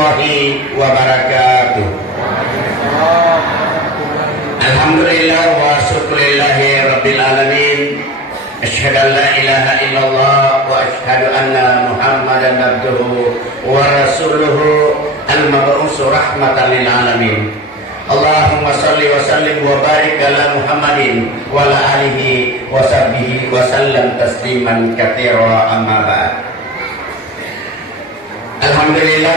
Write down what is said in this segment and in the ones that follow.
warahmatullahi wabarakatuh. Alhamdulillah wa syukrillahi rabbil alamin. Asyhadu an la ilaha illallah wa asyhadu anna Muhammadan abduhu wa rasuluhu al-mab'us rahmatan lil alamin. Allahumma salli wa sallim wa barik ala Muhammadin wa ala alihi wa sahbihi wa sallam tasliman katsira, amma ba'd. Alhamdulillah,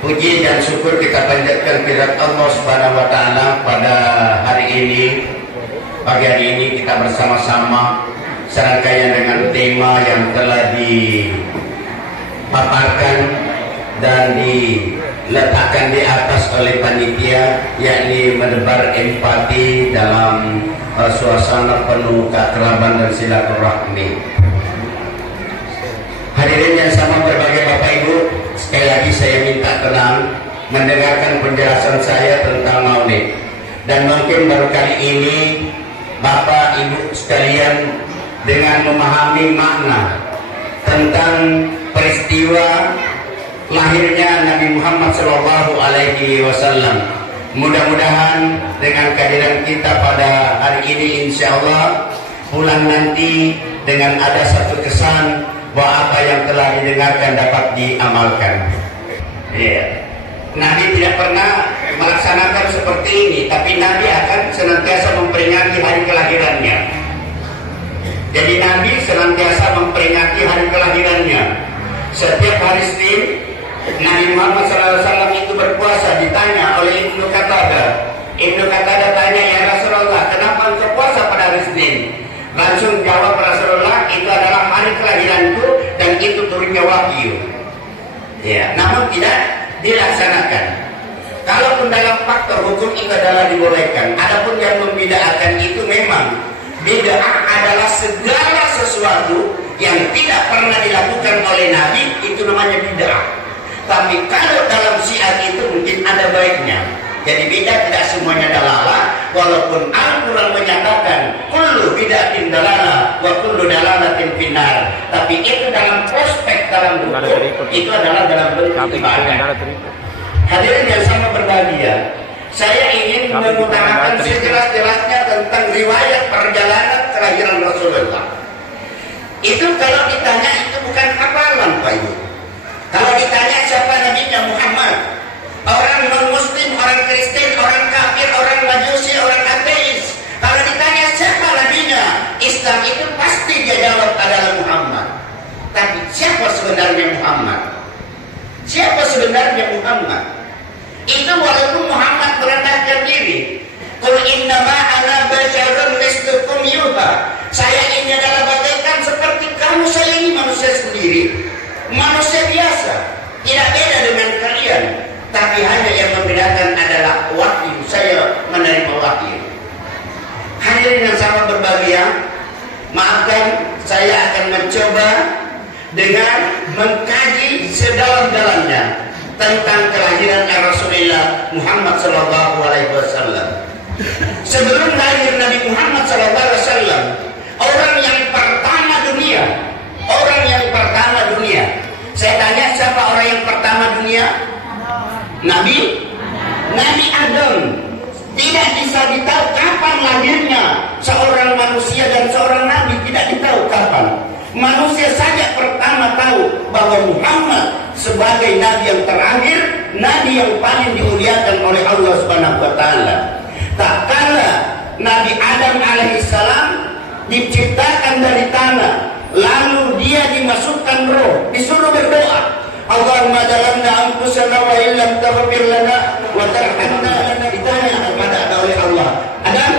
puji dan syukur kita panjatkan kehadirat Allah Subhanahu wa taala pada hari ini. Pagi hari ini kita bersama-sama serangkaian dengan tema yang telah dipaparkan dan diletakkan di atas oleh panitia, yakni menebar empati dalam suasana penuh keakraban dan silaturahmi. Hadirin yang sama berbagai Bapak Ibu, sekali lagi saya minta tenang mendengarkan penjelasan saya tentang maulid. Dan mungkin baru kali ini Bapak Ibu sekalian dengan memahami makna tentang peristiwa lahirnya Nabi Muhammad SAW. Mudah-mudahan dengan kehadiran kita pada hari ini, insya Allah pulang nanti dengan ada satu kesan bahwa apa yang telah didengarkan dapat diamalkan. Nabi tidak pernah melaksanakan seperti ini, tapi Nabi akan senantiasa memperingati hari kelahirannya. Jadi Nabi senantiasa memperingati hari kelahirannya. Setiap hari Senin, Nabi Muhammad SAW itu berpuasa. Ditanya oleh Ibnu Qatadah. Ibnu Qatadah tanya, ya Rasulullah, kenapa engkau puasa pada hari Senin? Langsung jawab Rasulullah, itu adalah hari kelahiranku dan itu turunnya wahyu. Namun tidak dilaksanakan. Kalaupun dalam faktor hukum itu adalah dibolehkan. Adapun yang membid'ahkan itu memang bid'ah adalah segala sesuatu yang tidak pernah dilakukan oleh Nabi, itu namanya bid'ah. Tapi kalau dalam syiar itu mungkin ada baiknya. Jadi bid'ah tidak semuanya dalalah, walaupun Al-Quran menyatakan kullu bid'atin dalalah wa kullu dalalatin finnar. Tapi itu dalam prospek dalam hukum, itu adalah dalam bentuk ibadah. Hadirin yang sama berbahagia, saya ingin mengutarakan sejelas-jelasnya tentang riwayat perjalanan kelahiran Rasulullah. Itu kalau ditanya itu bukan hafalan, Pak Ibu. Kalau ditanya siapa nabinya Muhammad, orang non-muslim, orang Kristen, orang kafir, orang majusi, orang ateis, kalau ditanya siapa nabinya, Islam itu pasti dia jawab adalah Muhammad. Tapi siapa sebenarnya Muhammad? Siapa sebenarnya Muhammad? Itu walaupun Muhammad merendahkan diri. Qul innama ana basyarun mislukum yuha. Saya ini adalah bagaikan seperti kamu, saya ini manusia sendiri, manusia biasa, tidak beda dengan kalian. Tapi hanya yang membedakan adalah wahyu, saya menerima wahyu. Hadirin yang sama berbahagia, maafkan saya akan mencoba dengan mengkaji sedalam-dalamnya tentang kelahiran Rasulullah Muhammad SAW. Sebelum lahir Nabi Muhammad SAW, orang yang pertama dunia, saya tanya siapa orang yang pertama dunia? Nabi Adam. Tidak bisa ditahu kapan lahirnya seorang manusia dan seorang nabi, tidak ditahu kapan. Manusia saja pertama tahu bahwa Muhammad sebagai nabi yang terakhir, nabi yang paling dimuliakan oleh Allah Subhanahu wa taala. Tak kala Nabi Adam alaihissalam diciptakan dari tanah, lalu dia dimasukkan roh, disuruh berdoa. Allahumma jalanna anfusana wa illam taghfir lana wa tarhamna. Ditanya kepada oleh Allah, Adam,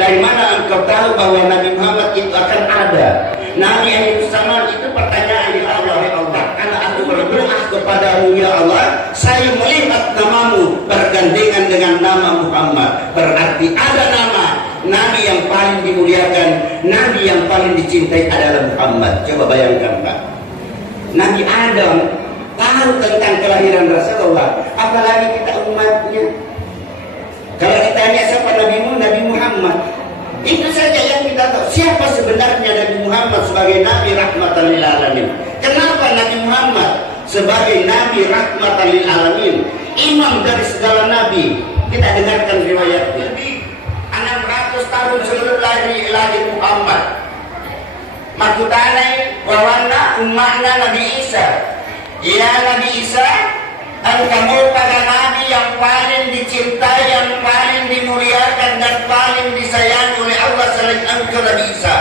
dari mana engkau tahu bahwa Nabi Muhammad itu akan ada? Nabi yang sama itu pertanyaan di Allah, ya Allah, karena aku berdoa kepadamu ya Allah, saya melihat namamu bergandengan dengan nama Muhammad. Berarti ada nama Nabi yang paling dimuliakan, Nabi yang paling dicintai adalah Muhammad. Coba bayangkan, Pak. Nabi Adam tahu tentang kelahiran Rasulullah, apalagi kita umatnya. Kalau ditanya siapa nabimu, Nabi Muhammad. Itu saja yang kita tahu. Siapa sebenarnya Nabi Muhammad sebagai Nabi rahmatan lil alamin? Kenapa Nabi Muhammad sebagai sebagai nabi rahmatan lil alamin, imam dari segala nabi. Kita dengarkan riwayatnya. Lebih 600 tahun sebelum lahir Muhammad, makutanai wawana ummahna Nabi Isa. Ya Nabi Isa, engkau pada nabi yang paling dicintai, yang paling dimuliakan dan paling disayangi oleh Allah selain engkau Nabi Isa.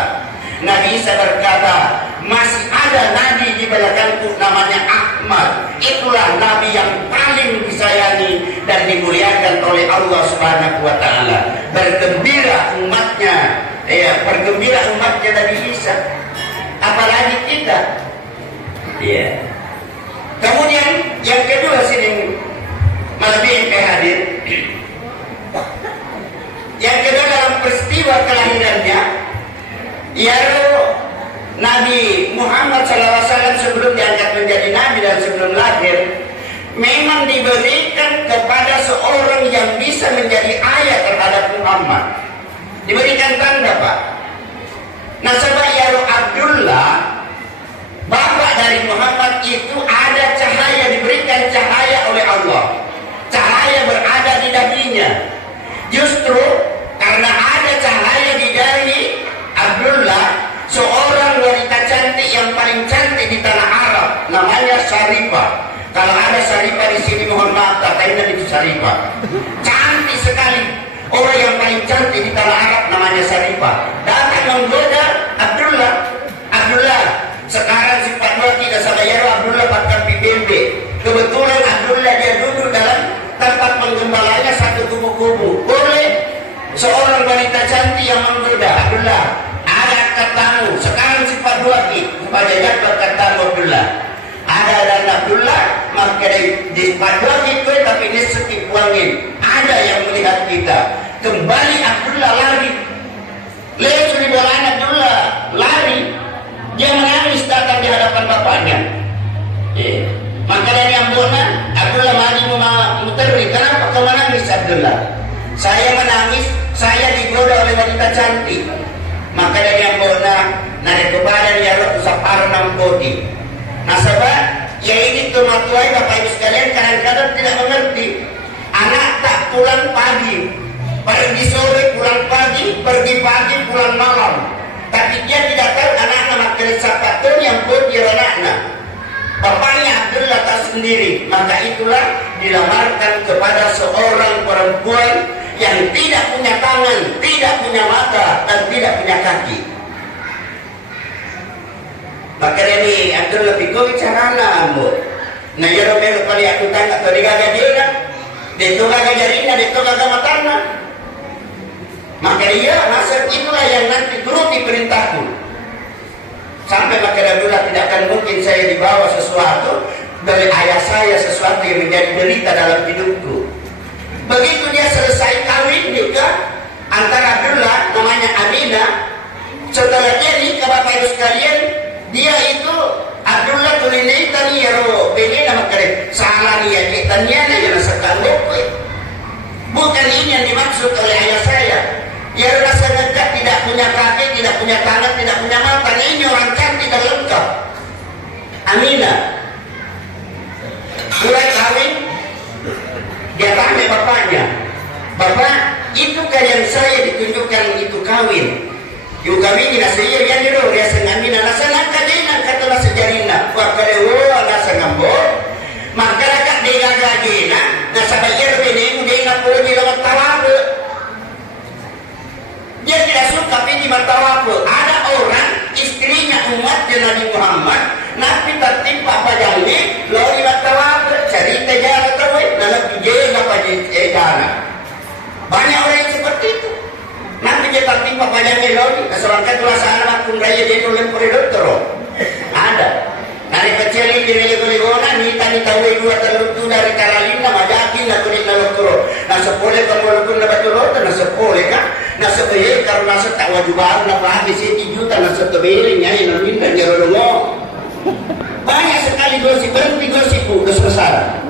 Nabi Isa berkata, masih ada nabi di belakangku namanya Ahmad. Itulah nabi yang paling disayangi dan dimuliakan oleh Allah Subhanahu wa taala. Bergembira umatnya, bergembira umatnya Nabi Isa. Apalagi kita. Iya. Kemudian yang kedua sini melebihi hadir. Yang kedua dalam peristiwa kelahirannya, yaitu Nabi Muhammad SAW sebelum diangkat menjadi Nabi dan sebelum lahir, memang diberikan kepada seorang yang bisa menjadi ayat terhadap Muhammad. Diberikan tanda, Pak. Nasabah Yaro Abdullah, bapak dari Muhammad itu ada cahaya, diberikan cahaya oleh Allah. Cahaya berada di dahinya. Justru karena ada cahaya di dahi Abdullah, seorang wanita cantik yang paling cantik di tanah Arab, namanya Syarifah. Kalau ada Syarifah di sini mohon maaf, katanya itu Syarifah. Cantik sekali. Orang yang paling cantik di tanah Arab namanya Syarifah. Datang menggoda Abdullah. Abdullah, sekarang si Pak Dua tidak sama Yaro Abdullah pakai PBB. Kebetulan Abdullah dia duduk dalam tempat penggembalanya satu kubu-kubu. Boleh seorang wanita cantik yang menggoda Abdullah. Ada katamu, sekarang si Pak Dua kepada Jabal katamu Abdullah. Ada dan Abdullah, maka di Pak Dua itu tapi ini setip wangin. Ada yang melihat kita. Kembali Abdullah lari. Lihat suri bolaan Abdullah lari. Dia menangis datang di hadapan bapaknya. Maka dari Ambona, Abdullah maju memuteri. Kenapa kau menangis Abdullah? Saya menangis, saya digoda oleh wanita cantik. Maka dari Ambona, narik kepada dia usapar nampoti. Nasabah, ya ini tumatuai Bapak Ibu sekalian kadang-kadang tidak mengerti. Anak tak pulang pagi, pergi sore pulang pagi, pergi pagi pulang malam. Tapi dia tidak tahu anak-anak makin sapatun yang putih anaknya. Bapaknya Abdullah tak sendiri. Maka itulah dilamarkan kepada seorang perempuan yang tidak punya tangan, tidak punya mata, dan tidak punya kaki. Maka ini Abdullah pikir bicara ambo. Nah ya Romero kali aku tanya atau digaga dia, dia gaga jarinya, dia gaga matanya. Maka dia nasib itulah yang nanti turuti perintahku. Sampai maka Abdullah tidak akan mungkin saya dibawa sesuatu dari ayah saya, sesuatu yang menjadi derita dalam hidupku. Begitu dia selesai kawin nikah antara Abdullah namanya Aminah. Setelah dia nikah Bapak Ibu sekalian, dia itu Abdullah tulinai tani yaro beli nama kare salah dia taniana yang sekalok. Bukan ini yang dimaksud oleh ayah saya. Dia rasa dekat, tidak punya kaki, tidak punya tangan, tidak punya mata. Ini orang cantik dan lengkap. Aminah. Mulai kawin, dia tanya bapaknya, Bapak, itu kan yang saya ditunjukkan itu kawin. Yung kami kinasaya yan nyo, dia sengamina, nasa nakadina, kata nasa jarina, wakarewo, nasa ngambo, magkarakat di gagagina, nasa bayar, binimo, di na po, di lawat tawago. Dia tidak suka pergi martawapo. Ada orang istrinya umat Nabi Muhammad, Nabi tertimpa pajangnya, lori martawapo, cerita jalan terus, dalam pijaga pajangnya. Banyak orang yang seperti itu. Nabi dia tertimpa pajangnya lori, keselangkan tulasana makun raya dia nulim koridor terus. Ada. Dari kecil ini diri-diri nita dua terlutu dari Karalina, majakin, na kulit na lukuro. Na sepuluh pemulukun na batulota, na sepuluh kan? Na sepuluh karena setak wajubahan na pagi 7 juta na setebeli nyai na minta nyerolongo. Banyak sekali gosip, berhenti gosipku kesebesaran.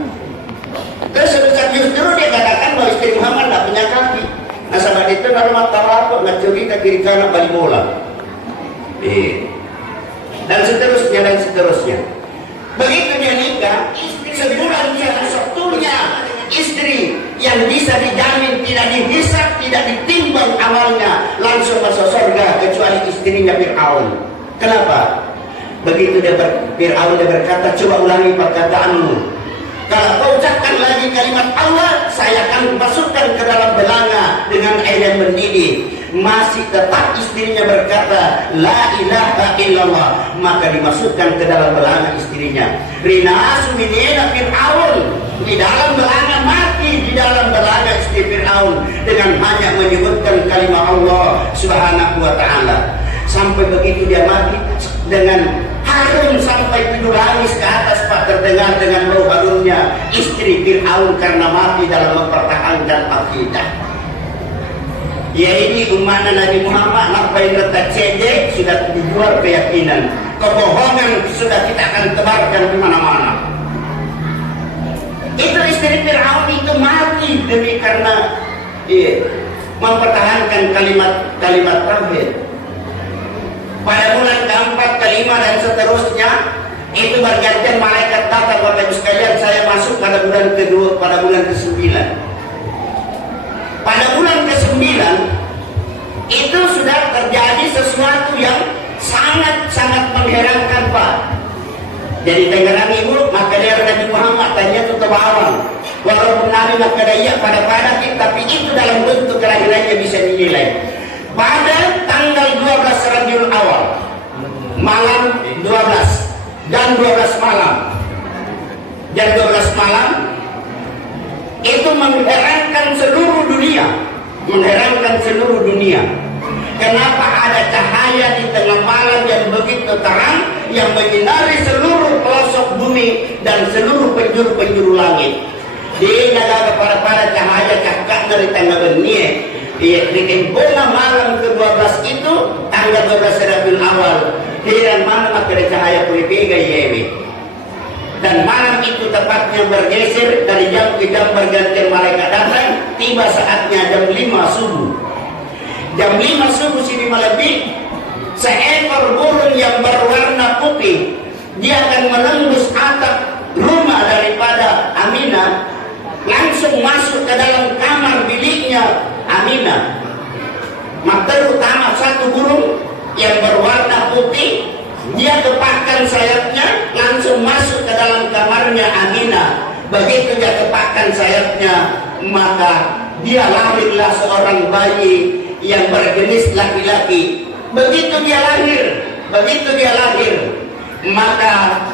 Kesebesar justru dia katakan bahwa istri Muhammad tak punya kaki. Nah sahabat itu na rumah tawako, na cerita kiri kanan balik bola. Dan seterusnya. Begitu dia nikah, istri sebulan yang satunya istri yang bisa dijamin tidak dihisap, tidak ditimbang amalnya, langsung masuk surga kecuali istrinya Fir'aun. Kenapa? Begitu Fir'aun dia berkata, coba ulangi perkataanmu. Kalau kau ucapkan lagi kalimat Allah, saya akan masukkan ke dalam belanga dengan air yang mendidih. Masih tetap istrinya berkata, La ilaha illallah, maka dimasukkan ke dalam belanga istrinya. Rina suminina Fir'aun, di dalam belanga mati, di dalam belanga istri Fir'aun, dengan hanya menyebutkan kalimat Allah subhanahu wa ta'ala. Sampai begitu dia mati dengan harum sampai 7 langit ke atas, Pak, terdengar dengan bau harumnya istri Fir'aun karena mati dalam mempertahankan akidah. Ya ini umat Nabi Muhammad, ngapain letak cedek, sudah dijual keyakinan. Kebohongan sudah kita akan tebarkan di mana-mana. Itu istri Fir'aun itu mati demi karena mempertahankan kalimat tauhid. Pada bulan keempat, kelima dan seterusnya itu bergantian malaikat datang. Bapak Ibu sekalian, saya masuk pada bulan kedua, pada bulan ke-9. Pada bulan ke-9 itu sudah terjadi sesuatu yang sangat-sangat mengherankan, Pak. Jadi dengaran ibu, maka dia Nabi Muhammad tanya itu ke bawah. Walaupun Nabi maka dia pada tapi itu dalam bentuk kelahirannya bisa dinilai. Pada tanggal 12 Rabiul Awal, malam 12 dan 12 malam, itu mengherankan seluruh dunia. Kenapa ada cahaya di tengah malam yang begitu terang, yang menyinari seluruh pelosok bumi dan seluruh penjuru langit. Dia jaga pada cahaya cakap dari tanggal benih. Di kempola malam ke-12 itu tanggal 12 Rabiul Awal, heran mana maka ada cahaya pulipega yewi. Dan malam itu tepatnya bergeser dari jam ke jam, bergantian malaikat datang. Tiba saatnya jam 5 subuh. Jam 5 subuh sini lebih, seekor burung yang berwarna putih, dia akan menembus atap rumah daripada Aminah, langsung masuk ke dalam kamar biliknya Aminah. Maka terutama satu burung yang berwarna putih, dia kepakkan sayapnya, langsung masuk ke dalam kamarnya Aminah. Begitu dia kepakkan sayapnya, maka dia lahirlah seorang bayi yang berjenis laki-laki. Begitu dia lahir, maka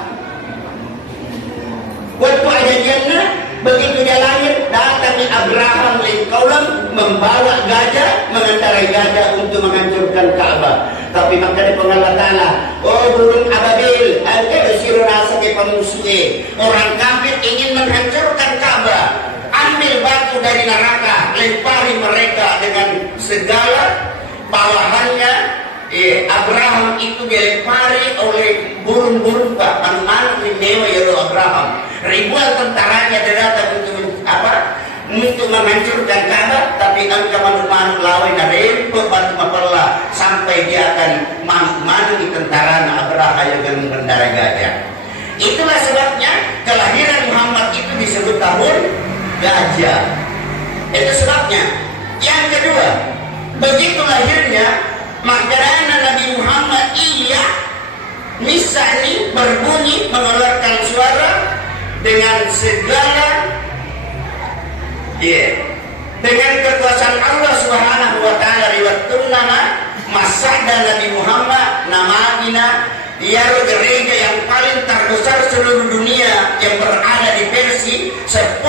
waktu ajajannya, begitu dia lahir, datangnya Abraham Lincoln membawa gajah, mengendarai gajah untuk menghancurkan Ka'bah. Tapi maka di Allah Ta'ala, oh burung ababil, anda bersiru rasa ke pemusuhnya. Orang kafir ingin menghancurkan Ka'bah, ambil batu dari neraka, lempari mereka dengan segala bawahannya. Abraham itu dilempari oleh burung-burung, Pak. Mana dewa ya Abraham. Ribuan tentaranya datang untuk menghancurkan Ka'bah, tapi angka manuk lawan ada impor batu mapala sampai dia akan manuk tentara Abraham yang mengendarai gajah. Itulah sebabnya kelahiran Muhammad itu disebut tahun gajah. Itu sebabnya. Yang kedua, begitu lahirnya, maka Nabi Muhammad misalnya berbunyi, mengeluarkan suara dengan segala dengan kekuasaan Allah Subhanahu wa Ta'ala. Riwayat nama Masada Nabi Muhammad namanya dia gereja yang paling terbesar seluruh dunia yang berada di Persia, 10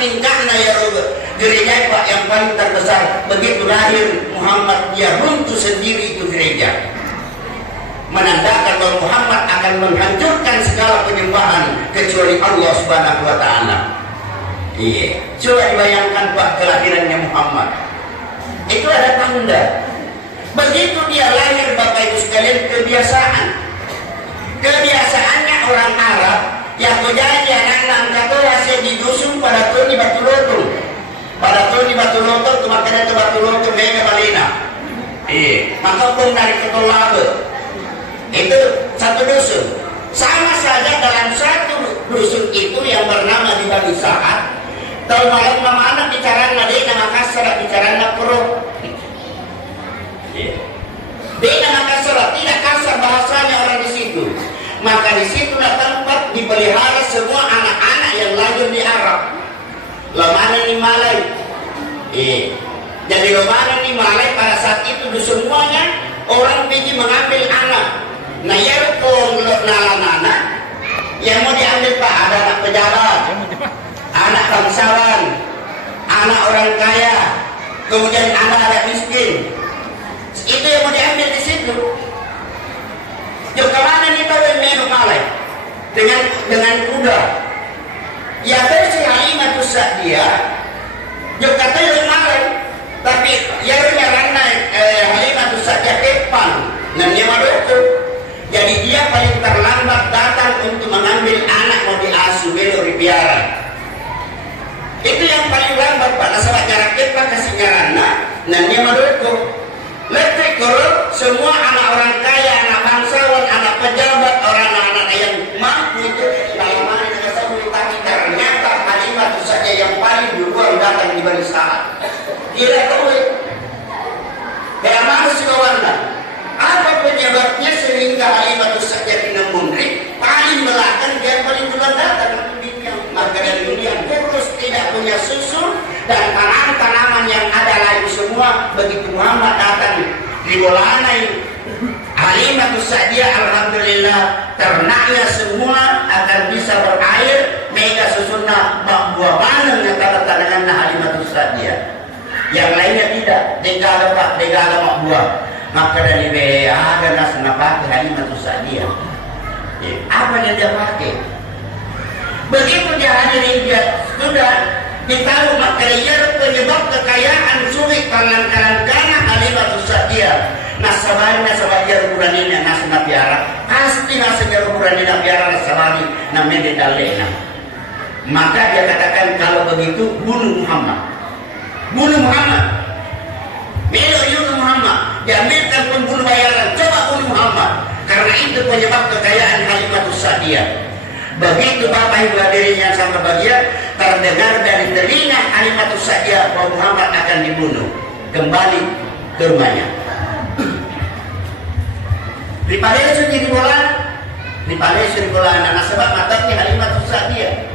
tingkatnya ya gereja Pak yang paling terbesar. Begitu lahir Muhammad, dia runtuh sendiri itu gereja, menandakan bahwa Muhammad akan menghancurkan segala penyembahan kecuali Allah Subhanahu wa Ta'ala. Coba dibayangkan Pak kelahirannya Muhammad. Itu ada tanda. Begitu dia lahir, Bapak Ibu sekalian, kebiasaannya orang Arab yang menjadi anak-anak kata hasil di dusun pada tuni batu lotong. Pada tuni batu lotong itu makanya itu batu lotong mega balina. Maka pun dari ketolabe itu satu dusun. Sama saja dalam satu dusun itu yang bernama di Bani Sa'ad. Tahu malam mana bicara nade nama kasar bicara pro. Dia nama kasar tidak kasar bahasanya orang di situ. Maka di situlah tempat dipelihara semua anak-anak yang lahir di Arab. Lamana ni Malay. Jadi lamana ni Malay pada saat itu semuanya orang pergi mengambil anak. Nah ya pun anak yang mau diambil Pak ada anak pejabat, anak bangsawan, anak orang kaya, kemudian anak miskin. Itu yang mau diambil di situ. Jauh kemana nih tahu yang minum Malay dengan kuda? Ya versi Halimah Sa'diyah. Jauh kata yang Malay, tapi ya karena Halimah Sa'diyah depan dan dia Maroko. Jadi dia paling terlambat datang untuk mengambil anak mau diasuh belok dipiara. Itu yang paling lambat pada saat jarak depan kasih nyarana dan dia Maroko. Letak kalau semua anak orang kaya, anak bangsawan, anak pejabat, orang-anak yang mampu itu dalam hal ini tapi ternyata Halimah itu saja yang paling duluan datang di Bani Sa'ad. Tidak tahu. Bagaimana sih kawannya? Apa penyebabnya sehingga Halimah itu saja tidak munrik paling belakang dia paling duluan datang ke dunia. Maka dari dunia terus tidak punya susu dan tanaman-tanaman yang ada lagi semua begitu Muhammad datang di Bolanai Halimah Sa'diyah alhamdulillah ternaknya semua akan bisa berair mega susunah buah baneng yang tanda-tangan Halimah Sa'diyah. Yang lainnya tidak, degala pak, degala mak buah. Maka dari WA dan nasna pakai Halimah Sa'diyah. Apa yang dia pakai? Begitu dia hadirin dia sudah ditaruh maka dia penyebab kekayaan sulit kalangan Halimah Sa'diyah. Nasabari rukuranina nasna piara pasti nasnya rukuranina piara nasabari namanya dalena. Maka dia katakan kalau begitu bunuh Muhammad. Bunuh Muhammad. Diambilkan pembunuh bayaran, coba bunuh Muhammad. Karena itu penyebab kekayaan Halimah Sa'diyah. Begitu Bapak Ibu hadirin yang sama bahagia, terdengar dari telinga Halimah Sa'diyah bahwa Muhammad akan dibunuh. Kembali ke rumahnya. Di Palestina di bola anak sebab matanya Halimah Sa'diyah.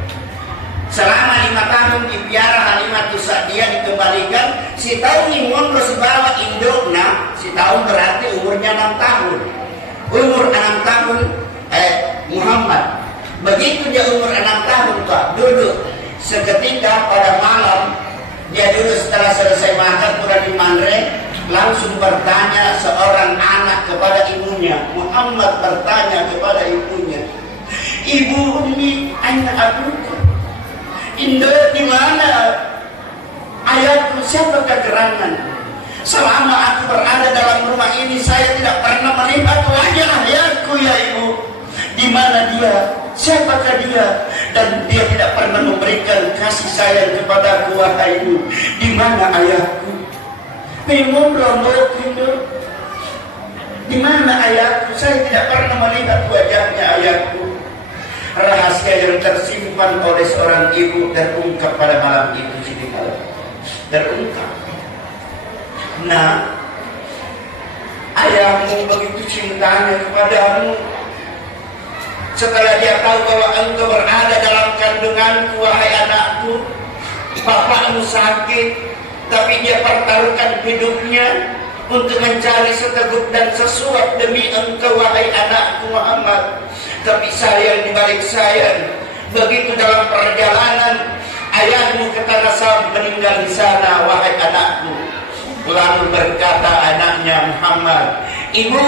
Selama 5 tahun dipiara Halimah Sa'diyah dikembalikan. Si tahun ini mondro sebawa indukna. Si tahun berarti umurnya 6 tahun. Umur 6 tahun Muhammad. Begitu dia umur 6 tahun Pak duduk. Seketika pada malam dia duduk setelah selesai makan kurang di manre. Langsung bertanya seorang anak kepada ibunya. Muhammad bertanya kepada ibunya, "Ibu Umi, aina abuku? Indo di mana? Ayahku siapa kegerangan? Selama aku berada dalam rumah ini saya tidak pernah melihat wajah ayahku ya ibu. Di mana dia? Siapakah dia? Dan dia tidak pernah memberikan kasih sayang kepada aku wahai ibu. Di mana ayahku? Bingung rombok itu. Di mana ayahku? Saya tidak pernah melihat wajahnya ayahku." Rahasia yang tersimpan oleh seorang ibu terungkap pada malam itu. Terungkap. Nah, ayahmu begitu cintanya kepadamu. Setelah dia tahu bahwa engkau berada dalam kandunganku, wahai anakku, bapakmu sakit, tapi dia pertaruhkan hidupnya untuk mencari seteguk dan sesuap demi engkau, wahai anakku Muhammad. Tapi sayang dibalik sayang, begitu dalam perjalanan ayahmu ke tanah Syam meninggal di sana, wahai anakku. Lalu berkata anaknya Muhammad, "Ibu,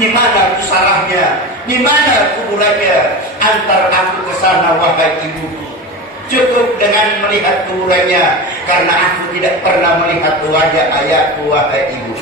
di mana pusarahnya? Di mana kuburannya? Antar aku ke sana, wahai ibuku." Cukup dengan melihat kuburannya, karena aku tidak pernah melihat wajah ayahku, wahai ibu.